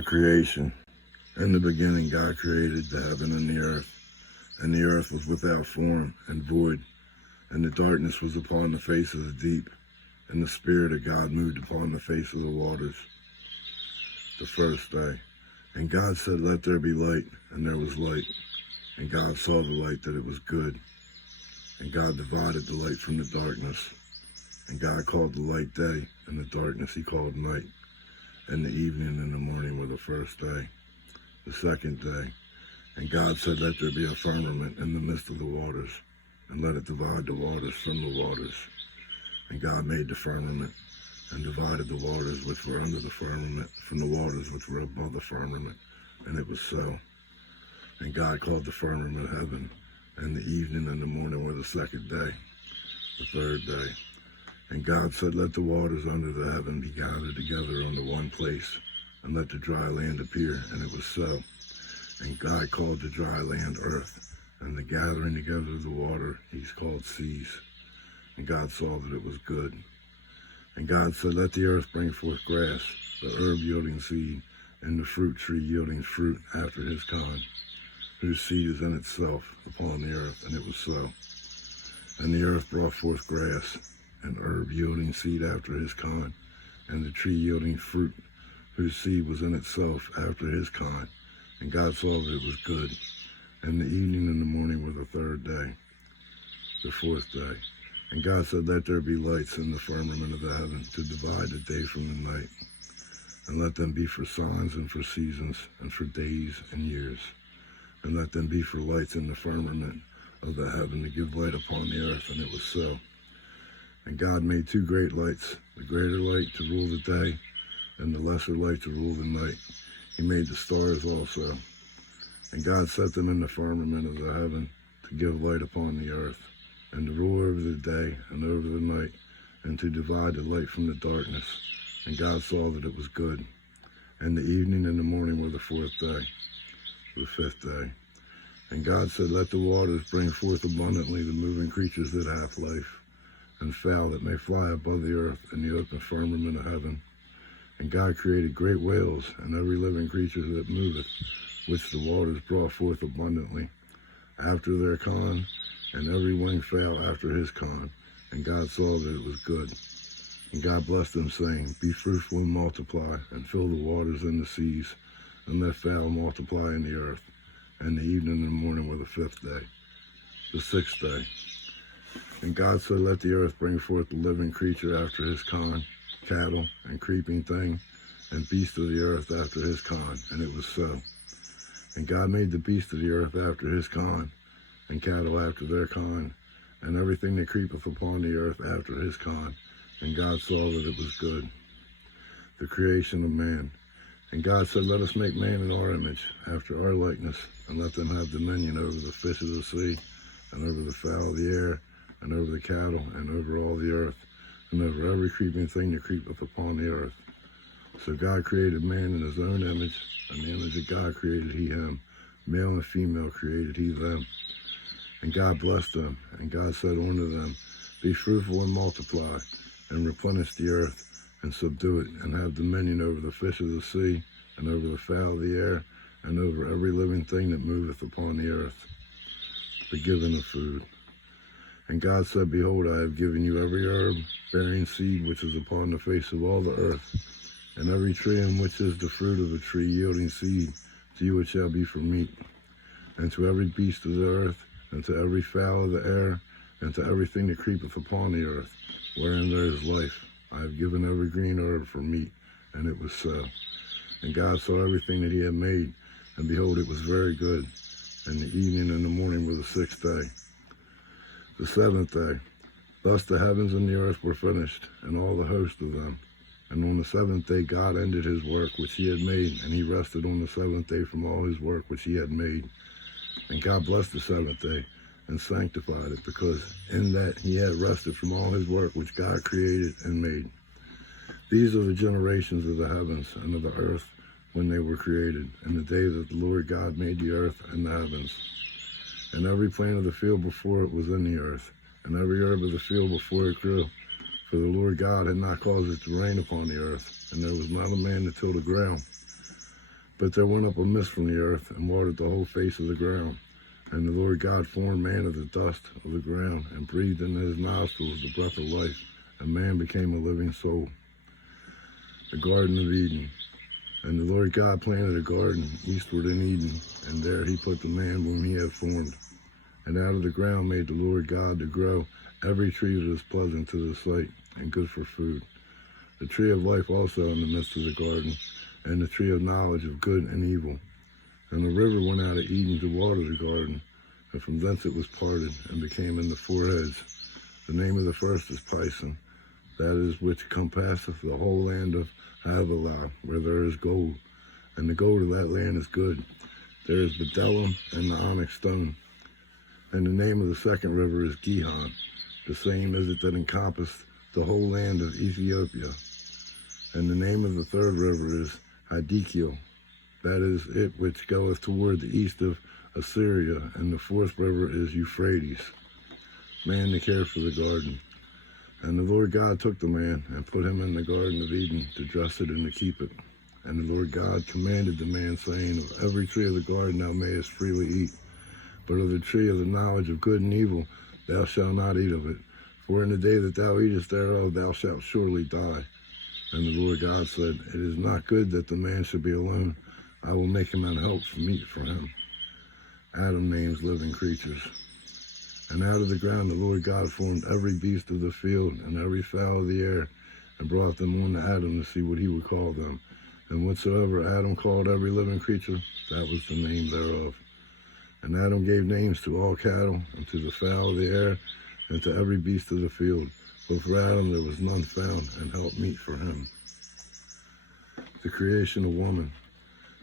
The creation. In the beginning God created the heaven and the earth was without form and void, and the darkness was upon the face of the deep, and the Spirit of God moved upon the face of the waters. The first day. And God said, "Let there be light," and there was light. And God saw the light that it was good. And God divided the light from the darkness. And God called the light day, and the darkness he called night. And the evening and the morning were the first day. The second day. And God said, "Let there be a firmament in the midst of the waters, and let it divide the waters from the waters." And God made the firmament, and divided the waters which were under the firmament from the waters which were above the firmament. And it was so. And God called the firmament heaven, and the evening and the morning were the second day. The third day. And God said, "Let the waters under the heaven be gathered together unto one place, and let the dry land appear." And it was so. And God called the dry land earth, and the gathering together of the water he's called seas. And God saw that it was good. And God said, "Let the earth bring forth grass, the herb yielding seed, and the fruit tree yielding fruit after his kind, whose seed is in itself upon the earth." And it was so. And the earth brought forth grass, and herb yielding seed after his kind, and the tree yielding fruit, whose seed was in itself after his kind. And God saw that it was good. And the evening and the morning were the third day. The fourth day. And God said, "Let there be lights in the firmament of the heaven to divide the day from the night, and let them be for signs and for seasons and for days and years, and let them be for lights in the firmament of the heaven to give light upon the earth." And it was so. And God made two great lights, the greater light to rule the day, and the lesser light to rule the night. He made the stars also. And God set them in the firmament of the heaven to give light upon the earth, and to rule over the day and over the night, and to divide the light from the darkness. And God saw that it was good. And the evening and the morning were the fourth day. The fifth day. And God said, "Let the waters bring forth abundantly the moving creatures that hath life, and fowl that may fly above the earth in the open firmament of heaven." And God created great whales, and every living creature that moveth, which the waters brought forth abundantly, after their kind, and every winged fowl after his kind. And God saw that it was good. And God blessed them, saying, "Be fruitful and multiply, and fill the waters and the seas, and let fowl multiply in the earth." And the evening and the morning were the fifth day. The sixth day. And God said, "Let the earth bring forth the living creature after his kind, cattle, and creeping thing, and beast of the earth after his kind." And it was so. And God made the beast of the earth after his kind, and cattle after their kind, and everything that creepeth upon the earth after his kind. And God saw that it was good. The creation of man. And God said, "Let us make man in our image, after our likeness, and let them have dominion over the fish of the sea, and over the fowl of the air, and over the cattle, and over all the earth, and over every creeping thing that creepeth upon the earth." So God created man in his own image, and the image of God created he him. Male and female created he them. And God blessed them, and God said unto them, "Be fruitful and multiply, and replenish the earth, and subdue it, and have dominion over the fish of the sea, and over the fowl of the air, and over every living thing that moveth upon the earth." The giving of food. And God said, "Behold, I have given you every herb bearing seed which is upon the face of all the earth, and every tree in which is the fruit of a tree yielding seed, to you it shall be for meat, and to every beast of the earth, and to every fowl of the air, and to everything that creepeth upon the earth, wherein there is life. I have given every green herb for meat." And it was so. And God saw everything that he had made, and behold, it was very good. And the evening and the morning were the sixth day. The seventh day. Thus the heavens and the earth were finished, and all the host of them. And on the seventh day God ended his work which he had made, and he rested on the seventh day from all his work which he had made. And God blessed the seventh day, and sanctified it, because in that he had rested from all his work which God created and made. These are the generations of the heavens and of the earth when they were created, in the day that the Lord God made the earth and the heavens. And every plant of the field before it was in the earth, and every herb of the field before it grew. For the Lord God had not caused it to rain upon the earth, and there was not a man to till the ground. But there went up a mist from the earth, and watered the whole face of the ground. And the Lord God formed man of the dust of the ground, and breathed into his nostrils the breath of life, and man became a living soul. The Garden of Eden. And the Lord God planted a garden eastward in Eden, and there he put the man whom he had formed. And out of the ground made the Lord God to grow every tree that is pleasant to the sight, and good for food. The tree of life also in the midst of the garden, and the tree of knowledge of good and evil. And a river went out of Eden to water the garden, and from thence it was parted, and became into four heads. The name of the first is Pison, that is which compasseth the whole land of Havilah, where there is gold, and the gold of that land is good. There is bdellium and the onyx stone. And the name of the second river is Gihon, the same is it that encompassed the whole land of Ethiopia. And the name of the third river is Hiddekel, that is it which goeth toward the east of Assyria. And the fourth river is Euphrates. Man to care for the garden. And the Lord God took the man, and put him in the Garden of Eden, to dress it and to keep it. And the Lord God commanded the man, saying, Of every tree of the garden thou mayest freely eat, but of the tree of the knowledge of good and evil thou shalt not eat of it. For in the day that thou eatest thereof thou shalt surely die. And the Lord God said, It is not good that the man should be alone. I will make him an help meet for him. Adam names living creatures. And out of the ground the Lord God formed every beast of the field and every fowl of the air, and brought them unto Adam to see what he would call them. And whatsoever Adam called every living creature, that was the name thereof. And Adam gave names to all cattle, and to the fowl of the air, and to every beast of the field. But for Adam there was none found, and help meet for him. The creation of woman.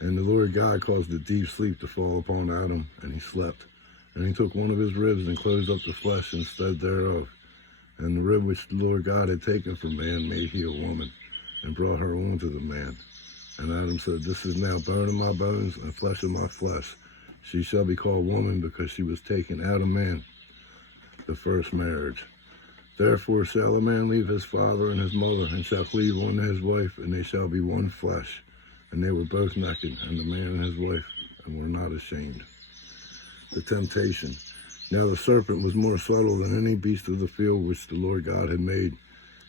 And the Lord God caused a deep sleep to fall upon Adam, and he slept. And he took one of his ribs, and closed up the flesh instead thereof. And the rib which the Lord God had taken from man made he a woman, and brought her unto the man. And Adam said, This is now bone of my bones, and flesh of my flesh. She shall be called woman, because she was taken out of man. The first marriage. Therefore shall a man leave his father and his mother, and shall cleave unto his wife, and they shall be one flesh. And they were both naked, and the man and his wife, and were not ashamed. The temptation. Now the serpent was more subtle than any beast of the field which the Lord God had made.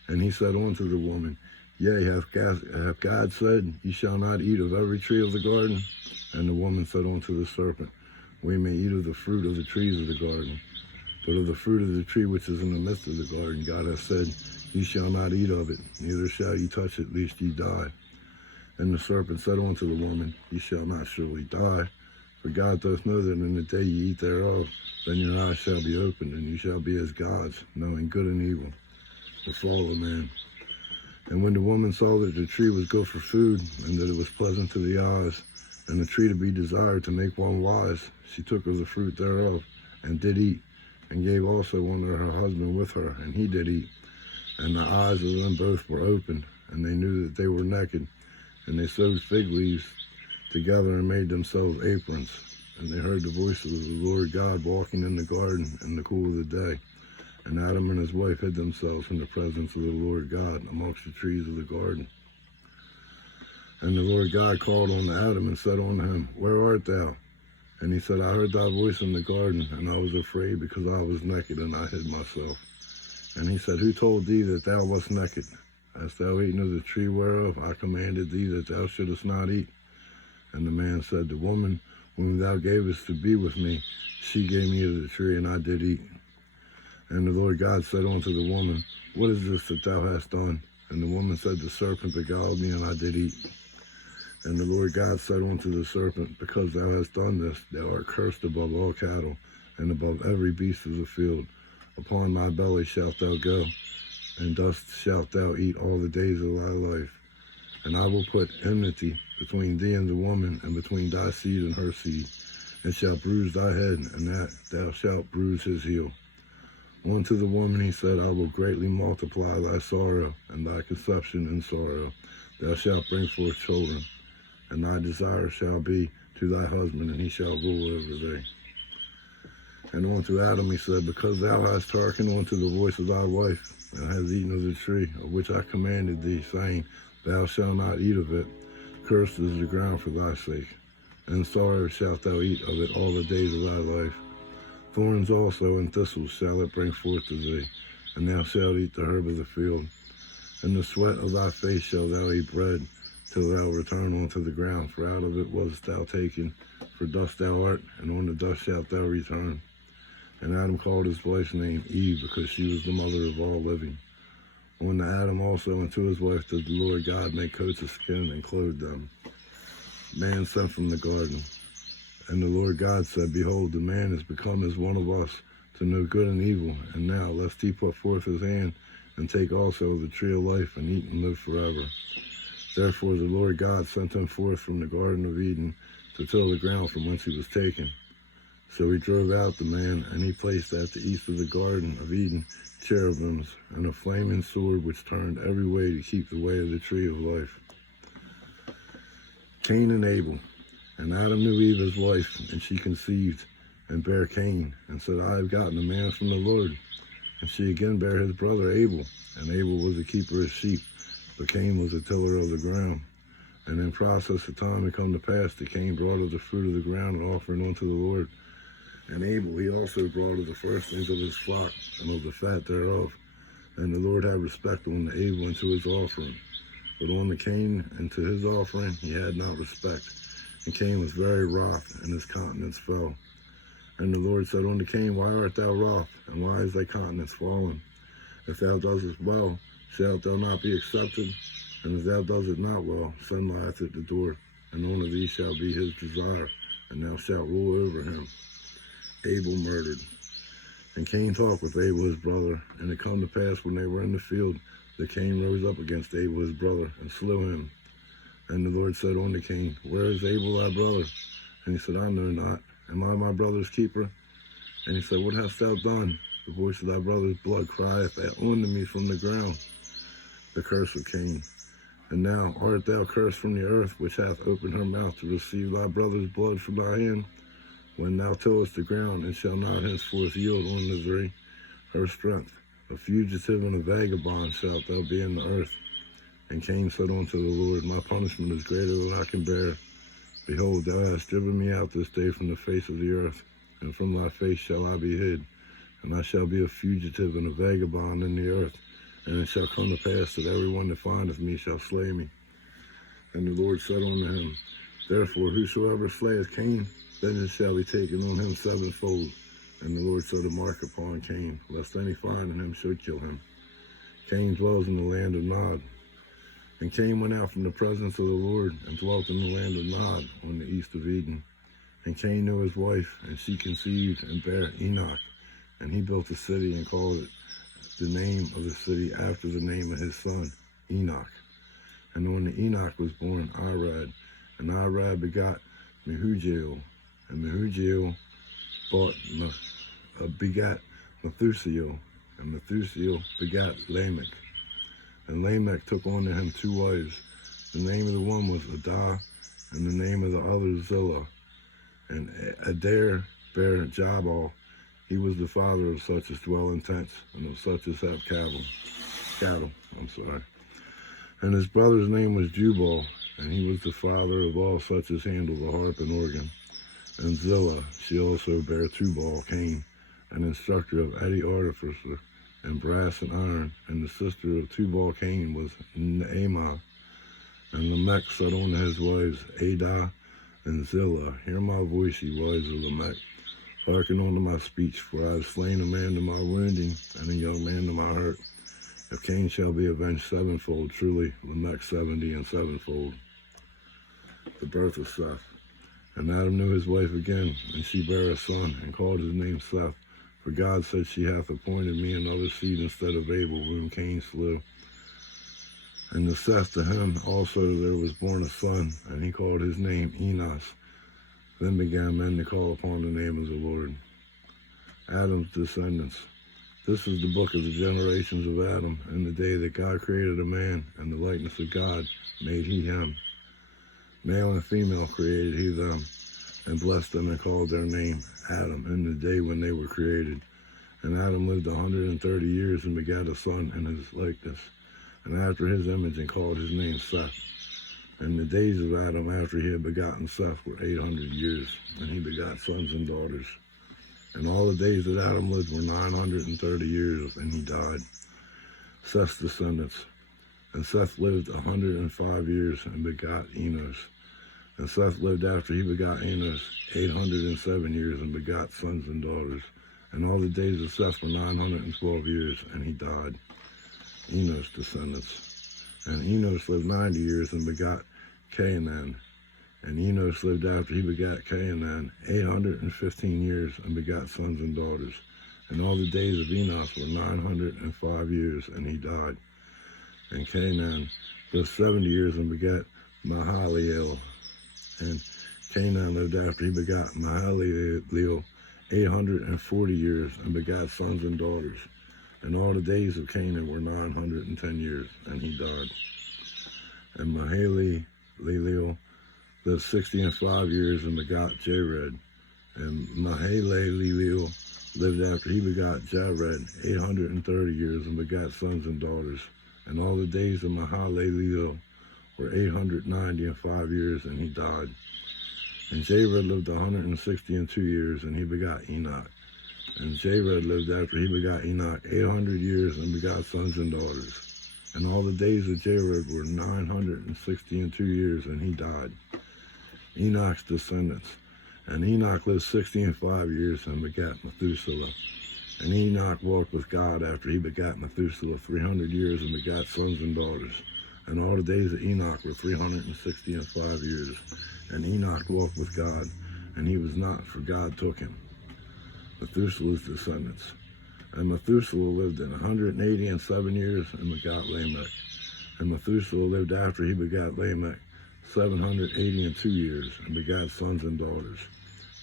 And he said unto the woman, Yea, hath God said, Ye shall not eat of every tree of the garden? And the woman said unto the serpent, We may eat of the fruit of the trees of the garden. But of the fruit of the tree which is in the midst of the garden, God hath said, Ye shall not eat of it, neither shall ye touch it, lest ye die. And the serpent said unto the woman, Ye shall not surely die. For God doth know that in the day ye eat thereof, then your eyes shall be opened, and you shall be as gods, knowing good and evil. The fall of man. And when the woman saw that the tree was good for food, and that it was pleasant to the eyes, and the tree to be desired to make one wise, she took of the fruit thereof, and did eat, and gave also unto her husband with her, and he did eat. And the eyes of them both were opened, and they knew that they were naked. And they sewed fig leaves together, and made themselves aprons. And they heard the voice of the Lord God walking in the garden in the cool of the day. And Adam and his wife hid themselves from the presence of the Lord God amongst the trees of the garden. And the Lord God called unto Adam, and said unto him, Where art thou? And he said, I heard thy voice in the garden, and I was afraid, because I was naked, and I hid myself. And he said, Who told thee that thou wast naked? Hast thou eaten of the tree whereof I commanded thee that thou shouldest not eat? And the man said, The woman whom thou gavest to be with me, she gave me of the tree, and I did eat. And the Lord God said unto the woman, What is this that thou hast done? And the woman said, The serpent beguiled me, and I did eat. And the Lord God said unto the serpent, Because thou hast done this, thou art cursed above all cattle, and above every beast of the field. Upon thy belly shalt thou go, and dust shalt thou eat all the days of thy life. And I will put enmity between thee and the woman, and between thy seed and her seed. It shall bruise thy head, and that thou shalt bruise his heel. Unto the woman he said, I will greatly multiply thy sorrow, and thy conception in sorrow. Thou shalt bring forth children, and thy desire shall be to thy husband, and he shall rule over thee. And unto Adam he said, Because thou hast hearkened unto the voice of thy wife, and hast eaten of the tree of which I commanded thee, saying, Thou shalt not eat of it. Cursed is the ground for thy sake, and sorrow shalt thou eat of it all the days of thy life. Thorns also and thistles shall it bring forth to thee, and thou shalt eat the herb of the field. In the sweat of thy face shalt thou eat bread, till thou return unto the ground, for out of it wast thou taken, for dust thou art, and on the dust shalt thou return. And Adam called his wife's name Eve, because she was the mother of all living. Unto Adam also and to his wife did the Lord God make coats of skin and clothed them. Man sent from the garden. And the Lord God said, Behold, the man is become as one of us, to know good and evil. And now, lest he put forth his hand, and take also of the tree of life, and eat and live forever. Therefore the Lord God sent him forth from the Garden of Eden, to till the ground from whence he was taken. So he drove out the man, and he placed at the east of the Garden of Eden cherubims, and a flaming sword which turned every way to keep the way of the tree of life. Cain and Abel. And Adam knew Eve his wife, and she conceived, and bare Cain, and said, I have gotten a man from the Lord. And she again bare his brother Abel, and Abel was a keeper of sheep, but Cain was a tiller of the ground. And in process of time it come to pass that Cain brought of the fruit of the ground an offering unto the Lord. And Abel he also brought of the firstlings of his flock, and of the fat thereof. And the Lord had respect unto Abel and to his offering. But unto Cain and to his offering he had not respect. And Cain was very wroth, and his countenance fell. And the Lord said unto Cain, Why art thou wroth, and why is thy countenance fallen? If thou doest well, shalt thou not be accepted? And if thou doest it not well, sin lieth at the door, and unto thee shall be his desire, and thou shalt rule over him. Abel murdered. And Cain talked with Abel his brother, and it come to pass when they were in the field, that Cain rose up against Abel his brother, and slew him. And the Lord said unto Cain, Where is Abel thy brother? And he said, I know not. Am I my brother's keeper? And he said, What hast thou done? The voice of thy brother's blood crieth unto me from the ground. The curse of Cain. And now art thou cursed from the earth, which hath opened her mouth to receive thy brother's blood from thy hand? When thou tillest the ground, and shalt not henceforth yield unto thee her strength. A fugitive and a vagabond shalt thou be in the earth. And Cain said unto the Lord, My punishment is greater than I can bear. Behold, thou hast driven me out this day from the face of the earth, and from thy face shall I be hid. And I shall be a fugitive and a vagabond in the earth. And it shall come to pass that every one that findeth me shall slay me. And the Lord said unto him, Therefore whosoever slayeth Cain, vengeance shall be taken on him sevenfold. And the Lord set a mark upon Cain, lest any finding him should kill him. Cain dwells in the land of Nod. And Cain went out from the presence of the Lord, and dwelt in the land of Nod, on the east of Eden. And Cain knew his wife, and she conceived, and bare Enoch. And he built a city, and called it the name of the city after the name of his son, Enoch. And when Enoch was born, Irad. And Irad begot Mehujael. And Mehujael begat Methusael. And Methusael begat Lamech. And Lamech took unto him 2 wives. The name of the one was Adah, and the name of the other Zillah. And Adair bare Jabal. He was the father of such as dwell in tents, and of such as have cattle. And his brother's name was Jubal, and he was the father of all such as handle the harp and organ. And Zillah, she also bare Tubal Cain, an instructor of Eddie artificer, and brass and iron. And the sister of Tubal Cain was Naamah. And Lamech said unto his wives, Adah and Zillah, Hear my voice, ye wives of Lamech. Hearken unto my speech, for I have slain a man to my wounding, and a young man to my hurt. If Cain shall be avenged sevenfold, truly Lamech 70 and sevenfold. The birth of Seth. And Adam knew his wife again, and she bare a son, and called his name Seth. For God said, She hath appointed me another seed instead of Abel, whom Cain slew. And to Seth, to him also there was born a son, and he called his name Enos. Then began men to call upon the name of the Lord. Adam's descendants. This is the book of the generations of Adam. In the day that God created a man, in the likeness of God made he him. Male and female created he them, and blessed them and called their name Adam in the day when they were created. And Adam lived 130 years and begat a son in his likeness, and after his image, and called his name Seth. And the days of Adam after he had begotten Seth were 800 years, and he begot sons and daughters. And all the days that Adam lived were 930 years, and he died. Seth's descendants. And Seth lived 105 years and begot Enos. And Seth lived after he begot Enos 807 years and begot sons and daughters. And all the days of Seth were 912 years, and he died. Enos' descendants. And Enos lived 90 years and begot Cainan. And Enos lived after he begat Cainan 815 years and begot sons and daughters. And all the days of Enos were 905 years, and he died. And Cainan lived 70 years and begat Mahalalel. And Cainan lived after he begot Mahalalel 840 years and begat sons and daughters. And all the days of Canaan were 910 years, and he died. And Mahalalel lived 65 years and begot Jared. And Mahalalel lived after he begot Jared 830 years and begot sons and daughters. And all the days of Mahalalel were 895 years, and he died. And Jared lived 162 years, and he begot Enoch. And Jared lived after he begot Enoch 800 years and begot sons and daughters. And all the days of Jared were 962 years, and he died. Enoch's descendants. And Enoch lived 65 years and begat Methuselah. And Enoch walked with God after he begat Methuselah 300 years and begat sons and daughters. And all the days of Enoch were 365 years. And Enoch walked with God, and he was not, for God took him. Methuselah's descendants. And Methuselah lived 187 years and begot Lamech. And Methuselah lived after he begat Lamech 782 years and begat sons and daughters.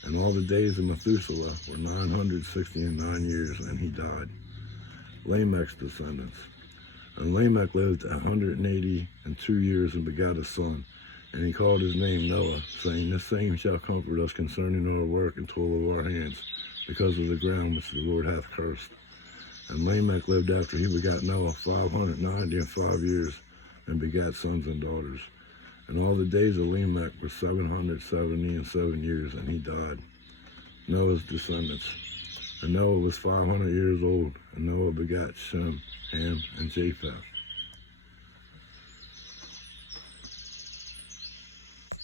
And all the days of Methuselah were 969 years, and he died. Lamech's descendants. And Lamech lived 182 years and begat a son. And he called his name Noah, saying, This same shall comfort us concerning our work and toil of our hands, because of the ground which the Lord hath cursed. And Lamech lived after he begat Noah 595 years, and begat sons and daughters. And all the days of Lamech were 777 years, and he died. Noah's descendants. And Noah was 500 years old, and Noah begat Shem, Ham, and Japheth.